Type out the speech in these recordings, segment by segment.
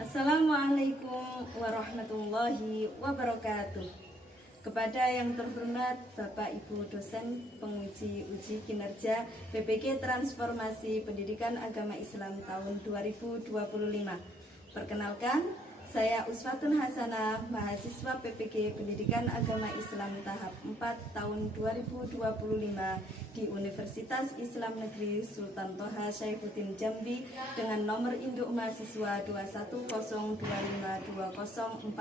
Assalamualaikum warahmatullahi wabarakatuh. Kepada yang terhormat Bapak Ibu dosen penguji uji kinerja PPG Transformasi Pendidikan Agama Islam tahun 2025. Perkenalkan, saya Uswatun Hasanah, mahasiswa PPG Pendidikan Agama Islam tahap 4 tahun 2025 di Universitas Islam Negeri Sultan Toha Syaifuddin Jambi dengan nomor induk mahasiswa 210252047.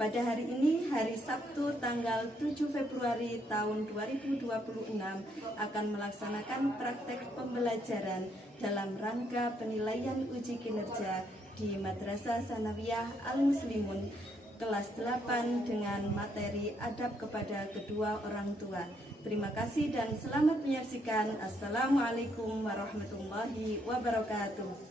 Pada hari ini, hari Sabtu tanggal 7 Februari tahun 2026 akan melaksanakan praktek pembelajaran dalam rangka penilaian uji kinerja di Madrasah Sanawiyah Al-Muslimun kelas 8 dengan materi adab kepada kedua orang tua. Terima kasih dan selamat menyaksikan. Assalamualaikum warahmatullahi wabarakatuh.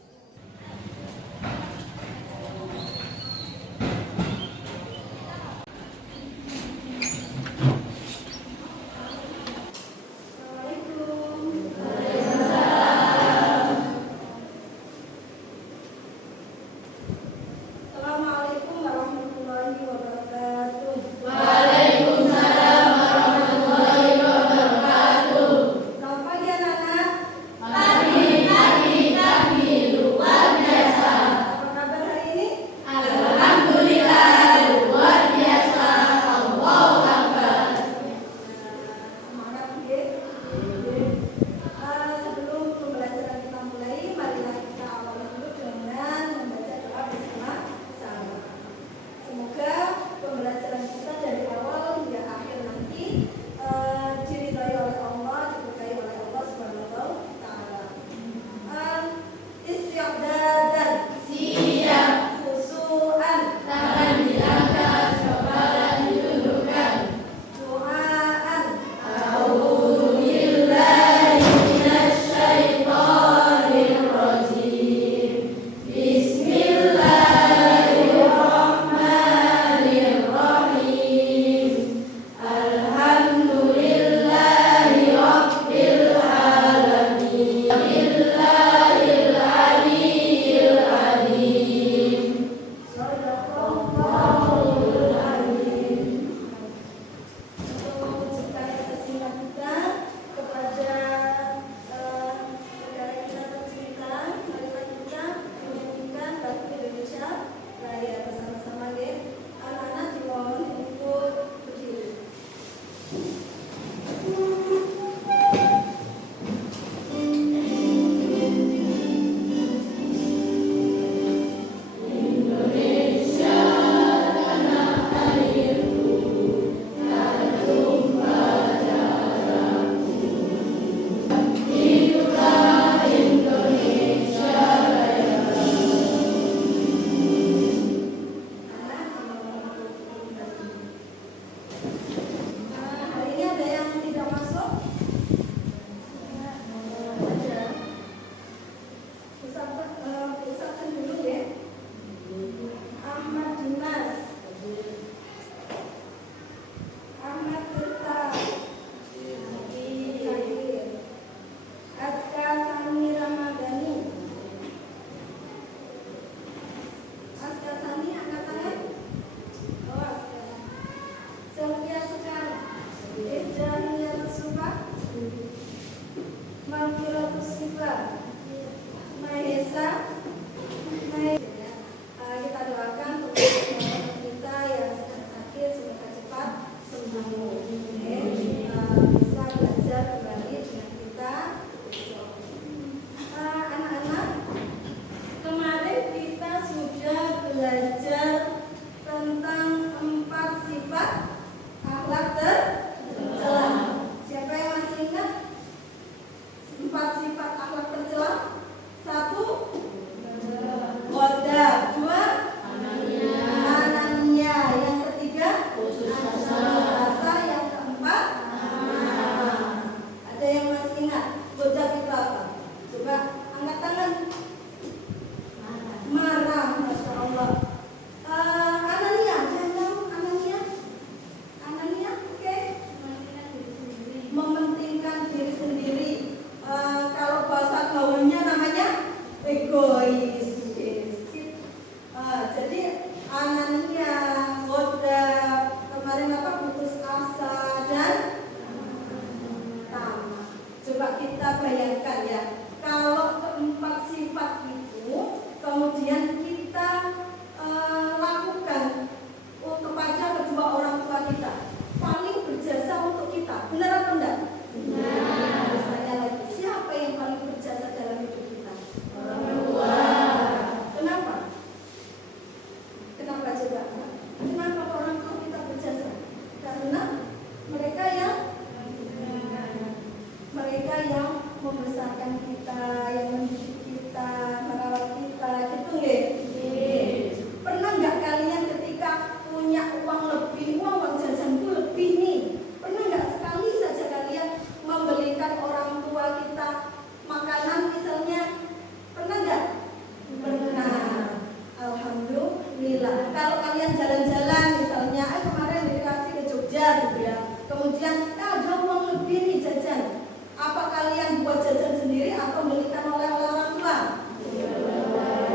kemudian ada uang lebih nih jajan. Apa kalian buat jajan sendiri atau belikan oleh-oleh orang tua?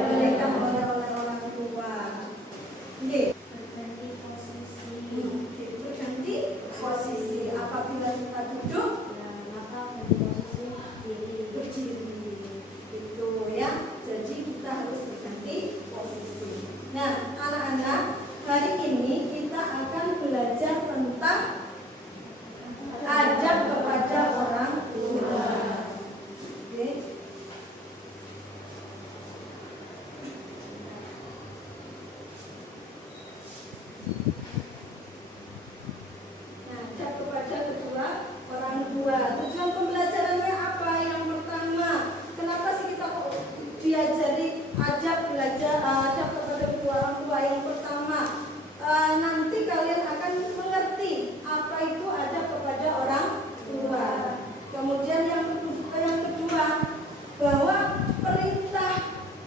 Belikan oleh-oleh orang tua. Oke. Berganti posisi. Apabila kita duduk, maka posisi berdiri. Itu ya. Jadi kita harus berganti posisi. Nah, anak-anak, hari ini kita akan belajar tentang adab kepada orang tua. Oke. Nah, adab kepada kedua orang tua. Tujuan pembelajarannya apa? Yang pertama, kenapa sih kita kok diajari adab kepada kedua orang tua? Yang pertama, nanti kalian akan mengerti apa itu adab kepada orang tua. Kemudian yang kedua, bahwa perintah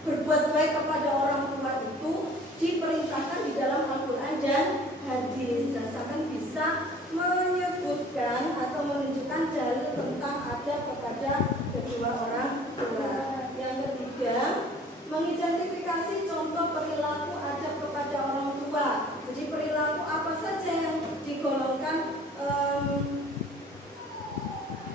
berbuat baik kepada orang tua itu diperintahkan di dalam Al-Quran dan hadis. Misalkan bisa menyebutkan atau menunjukkan dalil tentang adab kepada kedua orang tua. Yang ketiga, mengidentifikasi contoh perilaku adab kepada orang tua. Jadi perilaku apa saja yang digolongkan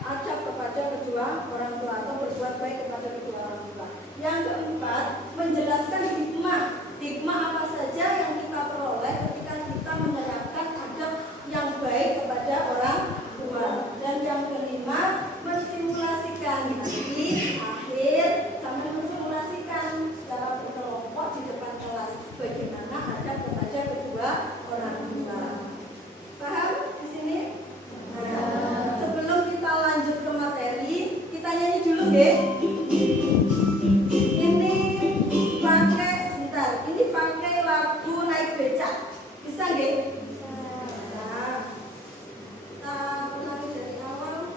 adab kepada kedua orang tua atau berbuat baik kepada kedua orang tua. Yang keempat, menjelaskan hikmah apa saja yang kita peroleh ketika kita menerapkan adab yang baik kepada orang tua. Dan yang kelima, mensimulasikan di akhir sampai mensimulasikan secara berkelompok di depan kelas bagaimana adab kepada kedua orang tua. Paham di sini? Nah, sebelum kita lanjut ke materi, kita nyanyi dulu ya. Ini pakai lagu naik becak. Bisa nggih? Bisa. Kita ulangi dari awal.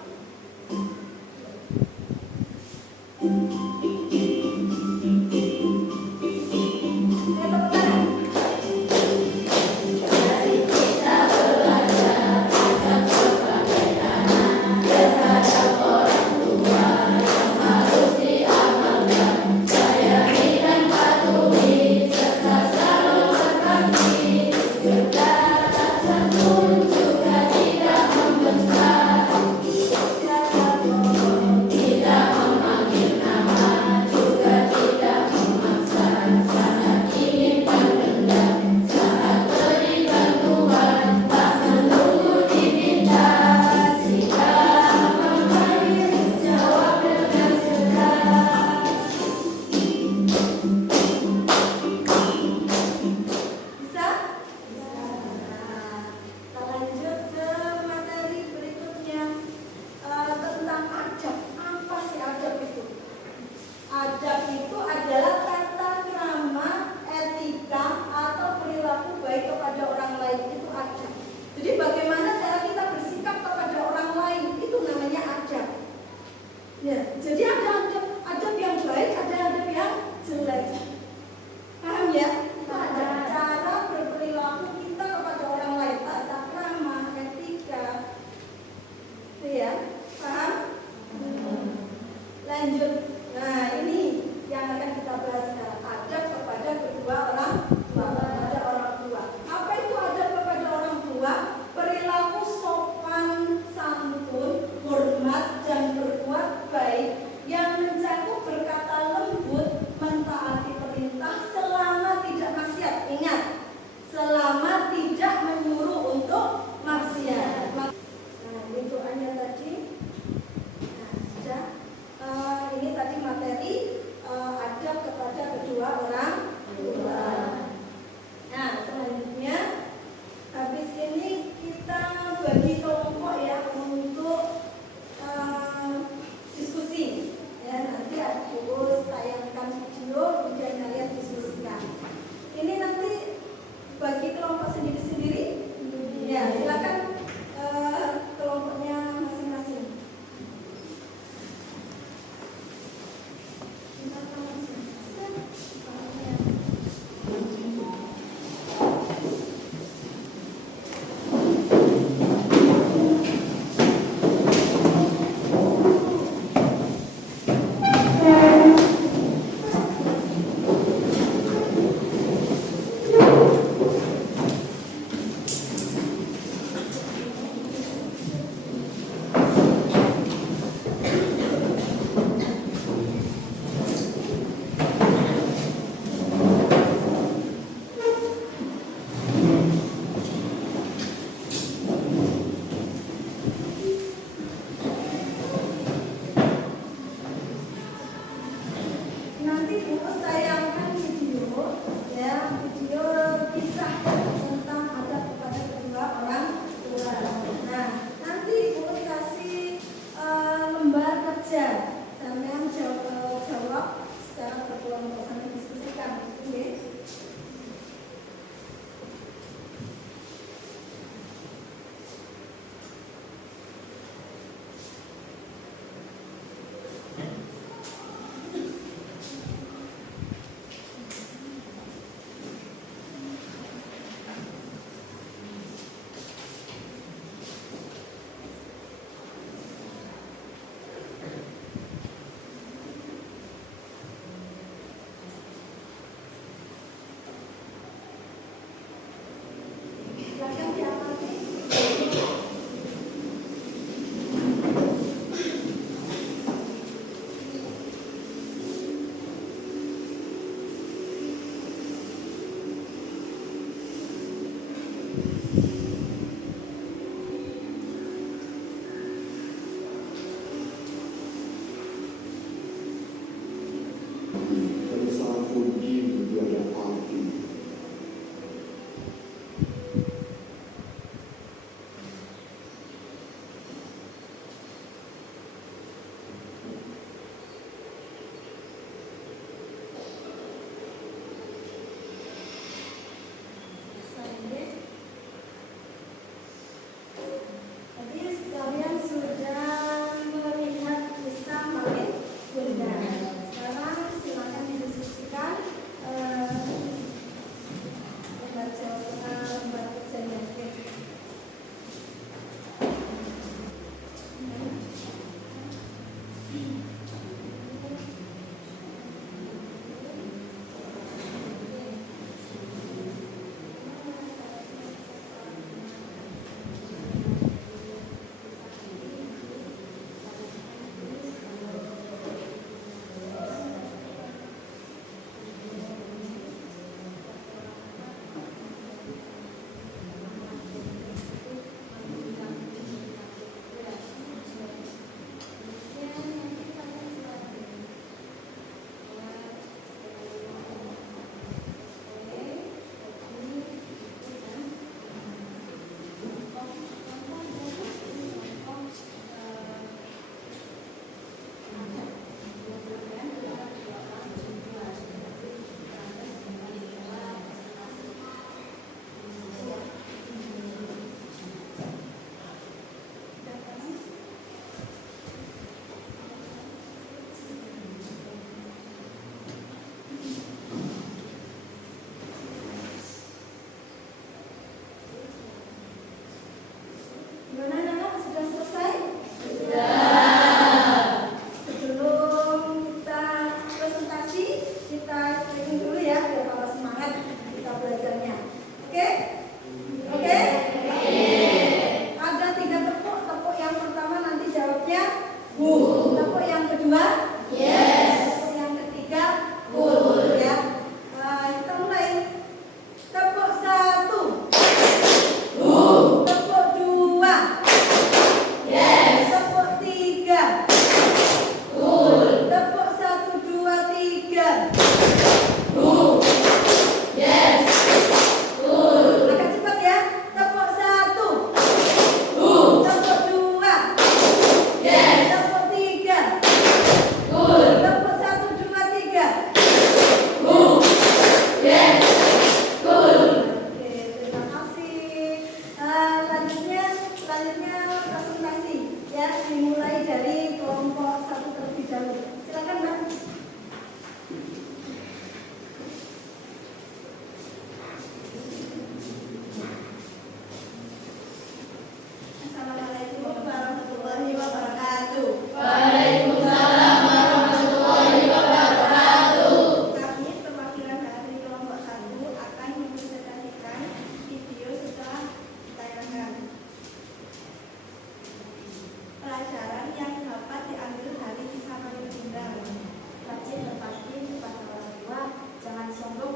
Kita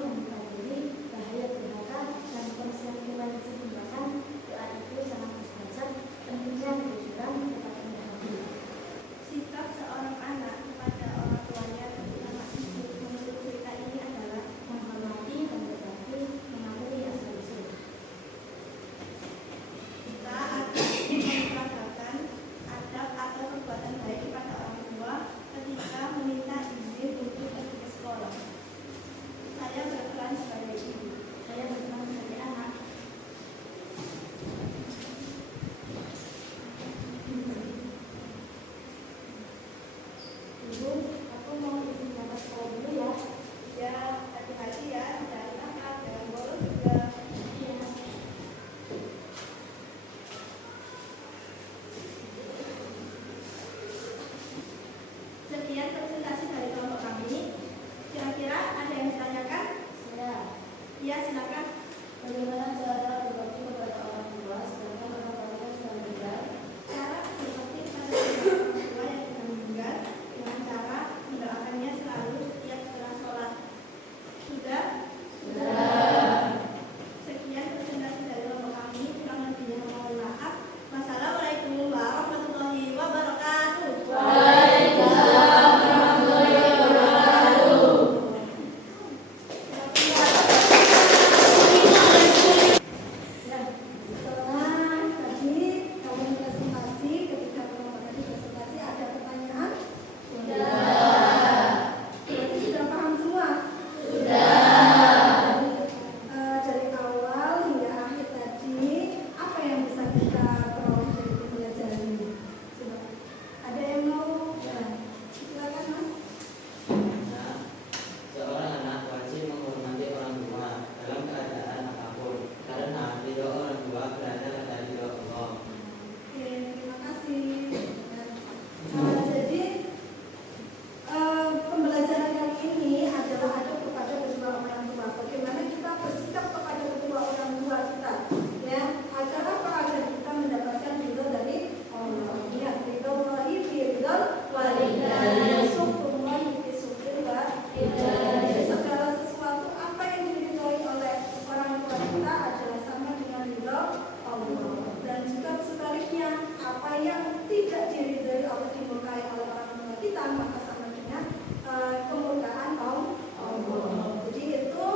yang dihadiri bahaya durhaka dan persekutuan keseimbangan. Doa itu sangat mustajab, tentunya ditujukan kepada yang hadir. Sikap seorang anak kepada orang tuanya terutama ibu menurut cerita ini adalah Menghormati dan berbakti, mengakui asal-usul. kita akan memperagakan adab atau perbuatan baik kepada orang tua ketika meminta izin untuk pergi ke sekolah. Saya berperan sebagai ibu. Saya berperan sebagai anak. Ibu, aku mau izin berangkat sekolah dulu ya. Ya, hati-hati ya, jangan nakal, jangan bolos juga. Iya. Sekian presentasi dari kelompok kami. Kira-kira ada yang ditanyakan? Saya. Ya, silakan. Bagaimana cara berbakti kepada orang tua sedangkan orang tuanya sudah meninggal? Cara berbakti kepada orang tua yang sudah meninggal dengan cara mendoakannya selalu setiap setelah sholat. Sudah? Sekian presentasi dari kelompok kami. Kurang lebihnya mohon maaf. Wassalamualaikum warahmatullahi wabarakatuh. Ya, setelah tadi kamu presentasi, ketika kamu tadi presentasi ada pertanyaan? Berarti sudah paham semua? Dari awal hingga akhir tadi, apa yang bisa kita peroleh dari pembelajaran ini? Coba, ada yang mau? Silakan Mas. Nah, seorang anak wajib menghormati orang tua dalam keadaan apapun karena ridho orang tua berada pada ridho Allah. Oke, terima kasih. Jadi pembelajaran kali ini adalah adab kepada kedua orang tua. Bagaimana kita bersikap kepada kedua orang tua kita, ya, agar apa? Agar kita mendapatkan ridho dari Allah. Ya, ridho Allahi fi ridho walidain, syukurullahi fi syukril walidain. Jadi segala sesuatu apa yang diridhoi oleh orang tua kita adalah sama dengan ridho Allah. Dan juga sebaliknya, apa yang tidak diridhoi oleh dimurkai oleh orang tua kita maka sama dengan kemurkaan Allah. Jadi itu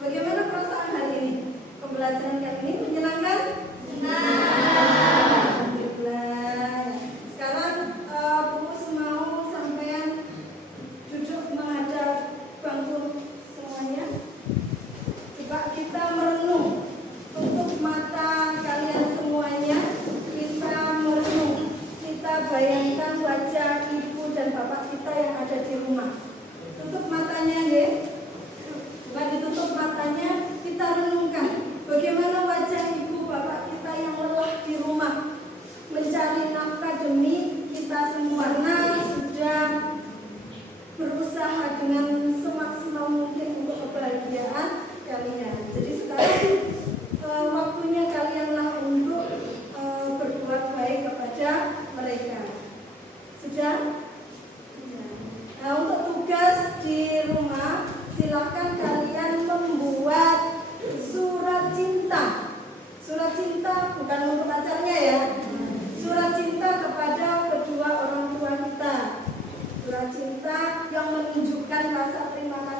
bagaimana perasaan hari ini? Pembelajaran kali ini menyenangkan? Alhamdulillah. Sekarang Bungkus mau sampean duduk menghadap bangku semuanya. Coba kita merenung, tutup mata kalian semuanya. Kita merenung, kita bayangkan wajah ibu dan bapak kita yang ada di rumah. Tutup matanya ya. Coba ditutup matanya, kita renungkan bagaimana wajah ibu bapak kita yang lelah di rumah mencari nafkah demi kita semua. Nah, sudah berusaha dengan semaksimal mungkin untuk kebahagiaan kalian. Jadi sekarang waktunya kalianlah untuk berbuat baik kepada mereka. Sudah? Nah, untuk tugas di rumah, silakan kalian membuat surat cinta. Surat cinta bukan untuk pacarnya ya. Surat cinta kepada kedua orang tua kita. Surat cinta yang menunjukkan rasa terima kasih